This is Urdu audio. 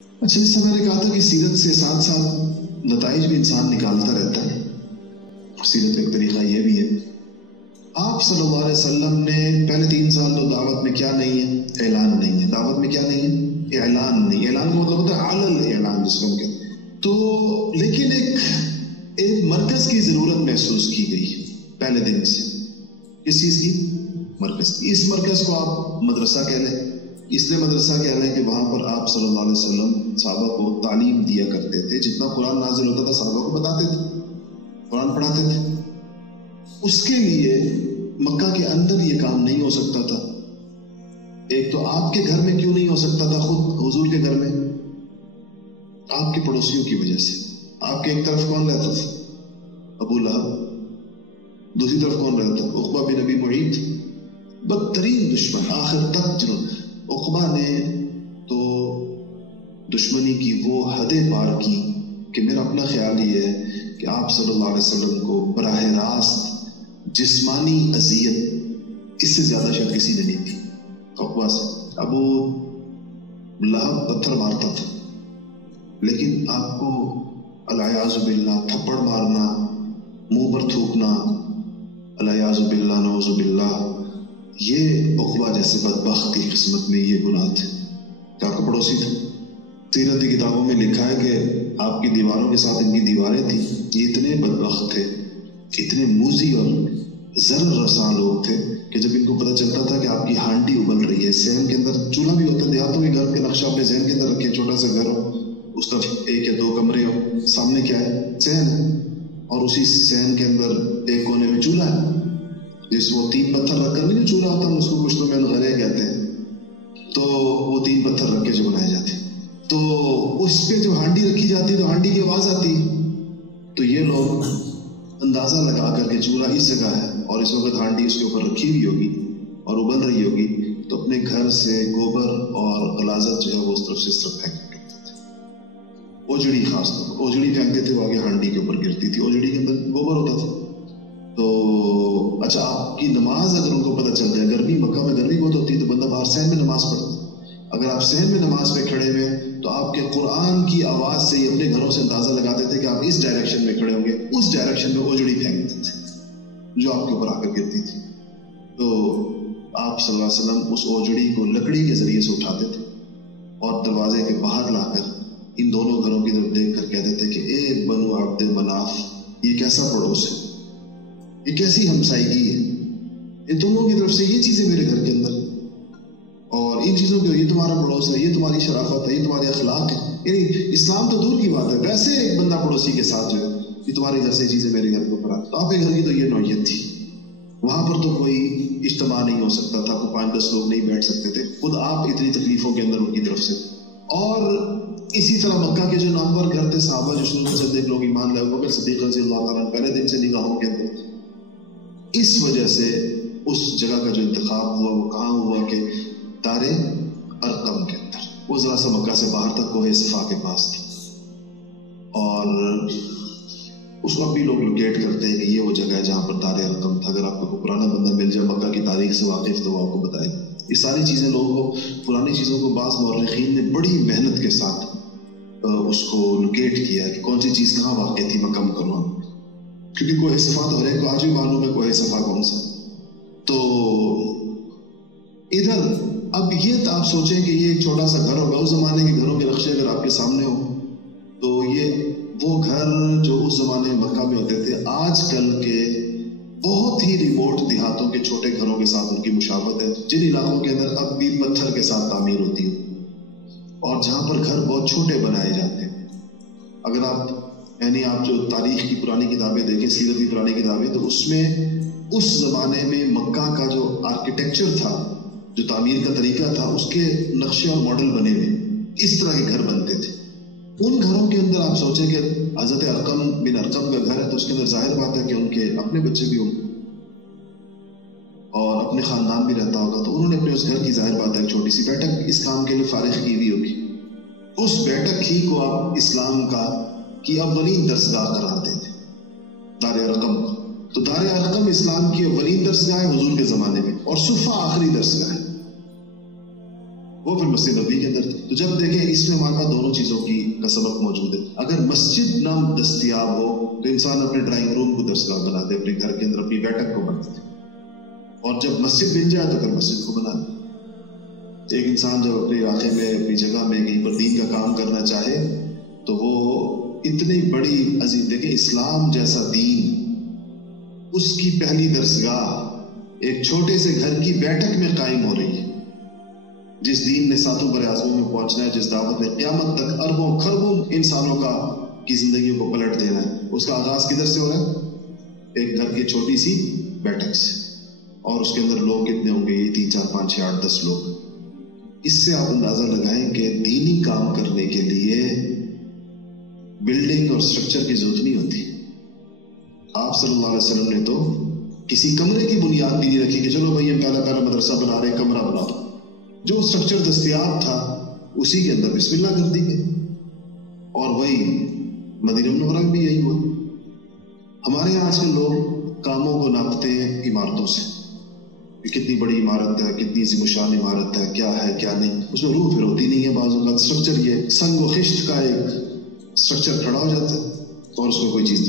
اچھا، جس سے میں نے کہا تھا کہ سیرت سے ساتھ ساتھ نتائج بھی انسان نکالتا رہتا ہے. سیرت کا ایک طریقہ یہ بھی ہے، آپ صلی اللہ علیہ وسلم نے پہلے 3 سال تو دعوت میں کیا نہیں ہے؟ اعلان نہیں ہے. دعوت میں کیا نہیں ہے؟ اعلان نہیں. اعلان کا مطلب ہوتا ہے علل اعلان جس کو ہم کہتے ہیں. تو لیکن ایک مرکز کی ضرورت محسوس کی گئی پہلے دن سے. کس چیز کی؟ مرکز. اس مرکز کو آپ مدرسہ کہہ لیں. اس لیے مدرسہ کہہ لیں کہ وہاں پر آپ صلی اللہ علیہ وسلم صحابہ کو تعلیم دیا کرتے تھے. جتنا قرآن نازل ہوتا تھا صحابہ کو بتاتے تھے، قرآن پڑھاتے تھے. اس کے لیے مکہ کے اندر یہ کام نہیں ہو سکتا تھا. ایک تو آپ کے گھر میں کیوں نہیں ہو سکتا تھا؟ خود حضور کے گھر میں آپ کے پڑوسیوں کی وجہ سے. آپ کے ایک طرف کون رہتا تھا؟ ابو لہب. دوسری طرف کون رہتا؟ عقبہ بن ابی معیط، بدترین دشمن آخر تک. عقبہ نے تو دشمنی کی وہ حدیں پار کی کہ میرا اپنا خیال یہ ہے کہ آپ صلی اللہ علیہ وسلم کو براہ راست جسمانی اذیت اس سے زیادہ شاید کسی نے نہیں دی عقبہ سے. ابو لہب پتھر مارتا تھا، لیکن آپ کو الیاذ باللہ تھپڑ مارنا، منہ پر تھوکنا، الیاذ باللہ نعوذ باللہ، یہ عقبہ جیسے بدبخت کی قسمت میں یہ گناہ تھے. کیا کا پڑوسی تھے؟ سیرت کی کتابوں میں لکھا ہے کہ آپ کی دیواروں کے ساتھ ان کی دیواریں تھیں. یہ اتنے بدبخت تھے، اتنے موذی اور ضرر رساں لوگ تھے کہ جب ان کو پتہ چلتا تھا کہ آپ کی ہانڈی ابل رہی ہے، ذہن کے اندر چولہا بھی ہوتا ہے، دیہاتوں کے گھر کے نقشہ اپنے ذہن کے اندر رکھیں. چھوٹا سا گھر ہو، اس طرف 1 یا 2 کمرے ہو، سامنے کیا ہے؟ ذہن ہے، اور اسی ذہن کے اندر ایک کونے میں چولہا ہے، جس وہ 3 پتھر رکھ کر نہیں جو چولہا ہوتا ہے اس کو کچھ تو میں گھرے کہتے ہیں. تو وہ 3 پتھر رکھ کے جو بنائے جاتے ہیں، تو اس پہ جو ہانڈی رکھی جاتی ہے تو ہانڈی کی آواز آتی ہے. تو یہ لوگ اندازہ لگا کر کے چولہا اس جگہ ہے اور اس وقت ہانڈی اس کے اوپر رکھی ہوئی ہوگی اور ابل رہی ہوگی، تو اپنے گھر سے گوبر اور غلاظت جو ہے وہ اس طرف سے اس طرف پھینک کرتے تھے. اوجڑی، خاص طور پر اوجڑی پھینکتے تھے، وہ آگے ہانڈی کے اوپر گرتی تھی. اوجڑی کے اندر گوبر ہوتا تھا. تو اچھا، آپ کی نماز اگر ان کو پتہ چل جائے، گرمی مکہ میں گرمی بہت ہوتی ہے تو بندہ باہر صحن میں نماز پڑھتا ہے. اگر آپ صحن میں نماز پہ کھڑے ہوئے تو آپ کے قرآن کی آواز سے ہی اپنے گھروں سے اندازہ لگاتے تھے کہ آپ اس ڈائریکشن میں کھڑے ہوں گے. اس ڈائریکشن میں اوجڑی پھینکتے تھے جو آپ کے اوپر آ کر گرتی تھی. تو آپ صلی اللہ علیہ وسلم اس اوجڑی کو لکڑی کے ذریعے سے اٹھاتے تھے اور دروازے کے باہر لا کر ان دونوں گھروں کی طرف دیکھ کر کہتے تھے کہ اے بنو عبد مناف، یہ کیسا پڑوس ہے، یہ کیسی ہمسائیگی ہے، یہ تمہوں کی طرف سے یہ چیزیں میرے گھر کے اندر، اور ان چیزوں کے یہ تمہارا پڑوس ہے، یہ تمہاری شرافت ہے، یہ تمہارے اخلاق ہے. یعنی اسلام تو دور کی بات ہے، ویسے ایک بندہ پڑوسی کے ساتھ جو ہے کہ تمہارے گھر سے چیزیں میرے گھر کو پڑا. تو آپ کے گھر کی تو یہ نوعیت تھی. وہاں پر تو کوئی اجتماع نہیں ہو سکتا تھا، کوئی 5-10 لوگ نہیں بیٹھ سکتے تھے. خود آپ اتنی تکلیفوں کے اندر ان کی طرف سے. اور اسی طرح مکہ کے جو نامور گھر تھے صحابہ جو شروع سے دیکھ لوگ ایمان لائے، بکر صدیق رضی اللہ تعالیٰ پہلے دن سے نگاہوں کے اندر. اس وجہ سے اس جگہ کا جو انتخاب ہوا وہ کہاں ہوا کہ دار ارقم کے اندر. وہ ذرا سا مکہ سے باہر تک کوہ صفا کے پاس تھی، اور اس وقت بھی لوگ لوکیٹ کرتے ہیں کہ یہ وہ جگہ ہے جہاں پر دار ارقم تھا. اگر آپ کو کوئی پرانا بندہ مل جائے مکہ کی تاریخ سے واقف تو وہ آپ کو بتائے. یہ ساری چیزیں لوگوں کو، پرانی چیزوں کو بعض مورخین نے بڑی محنت کے ساتھ اس کو لوکیٹ کیا ہے کہ کون سی چیز کہاں واقع تھی مکہ مکرمہ میں، کیونکہ کوہ صفا تو ہر ایک کو آج بھی معلوم ہے کوہ صفا کون سا. تو ادھر اب یہ آپ سوچیں کہ یہ ایک چھوٹا سا گھر ہوگا. اس زمانے کے گھروں کے نقشے اگر آپ کے سامنے ہو تو یہ وہ گھر جو اس زمانے میں مکہ میں ہوتے تھے آج کل کے بہت ہی ریموٹ دیہاتوں کے چھوٹے گھروں کے ساتھ ان کی مشابہت ہے، جن علاقوں کے اندر اب بھی پتھر کے ساتھ تعمیر ہوتی ہے اور جہاں پر گھر بہت چھوٹے بنائے جاتے ہیں. اگر آپ جو تاریخ کی پرانی کتابیں دیکھیں، سیرت کی پرانی کتابیں، تو اس میں اس زمانے میں مکہ کا جو آرکیٹیکچر تھا، جو تعمیر کا طریقہ تھا، اس کے نقشے اور ماڈل بنے ہوئے اس طرح کے گھر بنتے تھے. ان گھروں کے اندر آپ سوچیں کہ حضرت ارقم بن ارقم کا گھر ہے تو اس کے اندر ظاہر بات ہے کہ ان کے اپنے بچے بھی ہوں اور اپنے خاندان بھی رہتا ہوگا. تو انہوں نے اپنے اس گھر کی ظاہر بات ہے ایک چھوٹی سی بیٹھک اس کام کے لیے فارغ کی ہوئی ہوگی. اس بیٹھک ہی کو آپ اسلام کی اولین درسگاہ قرار دیتے دار ارقم کو. تو دار ارقم اسلام کی اولین درسگاہ ہے حضور کے زمانے میں، اور صفا آخری درسگاہ ہے. وہ پھر مسجد نبوی کے اندر تھی. تو جب دیکھیں اس میں ہمارے پاس دونوں چیزوں کا سبق موجود ہے. اگر مسجد نہ دستیاب ہو تو انسان اپنے ڈرائنگ روم کو درسگاہ بناتے، اپنے گھر کے اندر اپنی بیٹھک کو بناتے، اور جب مسجد مل جائے تو پھر مسجد کو بناتے. ایک انسان جب اپنے علاقے میں اپنی جگہ میں کہیں پر دین کا کام کرنا چاہے تو وہ اتنی بڑی عظیم، دیکھیں اسلام جیسا دین، اس کی پہلی درسگاہ ایک چھوٹے سے گھر کی بیٹھک میں قائم ہو رہی ہے. جس دین نے ساتوں بر اعظموں میں پہنچنا ہے، جس دعوت نے قیامت تک اربوں خربوں انسانوں کی زندگیوں کو پلٹ دینا ہے، اس کا آغاز کدھر سے ہو رہا ہے؟ ایک گھر کی چھوٹی سی بیٹھک سے. اور اس کے اندر لوگ کتنے ہوں گے؟ یہ 3 4 5 6 8 10 لوگ. اس سے آپ اندازہ لگائیں کہ دینی کام کرنے کے لیے بلڈنگ اور سٹرکچر کی ضرورت نہیں ہوتی. آپ صلی اللہ علیہ وسلم نے تو کسی کمرے کی بنیاد بھی نہیں رکھی کہ چلو بھائی ہم پہلا مدرسہ بنا رہے ہیں، کمرہ بنا دو. جو سٹرکچر دستیاب تھا اسی کے اندر بسم اللہ کر دی گئی. اور وہی مدینہ منورہ میں بھی یہی ہوا. ہمارے یہاں آج کل لوگ کاموں کو ناپتے ہیں عمارتوں سے، کتنی بڑی عمارت ہے، کتنی عظیم الشان عمارت ہے، کیا ہے کیا نہیں. اس میں روح پھر ہوتی نہیں ہے. بعض اوقات سٹرکچر یہ سنگ و خشت کا ایک سٹرکچر کھڑا ہو جاتا ہے اور اس کو کوئی چیز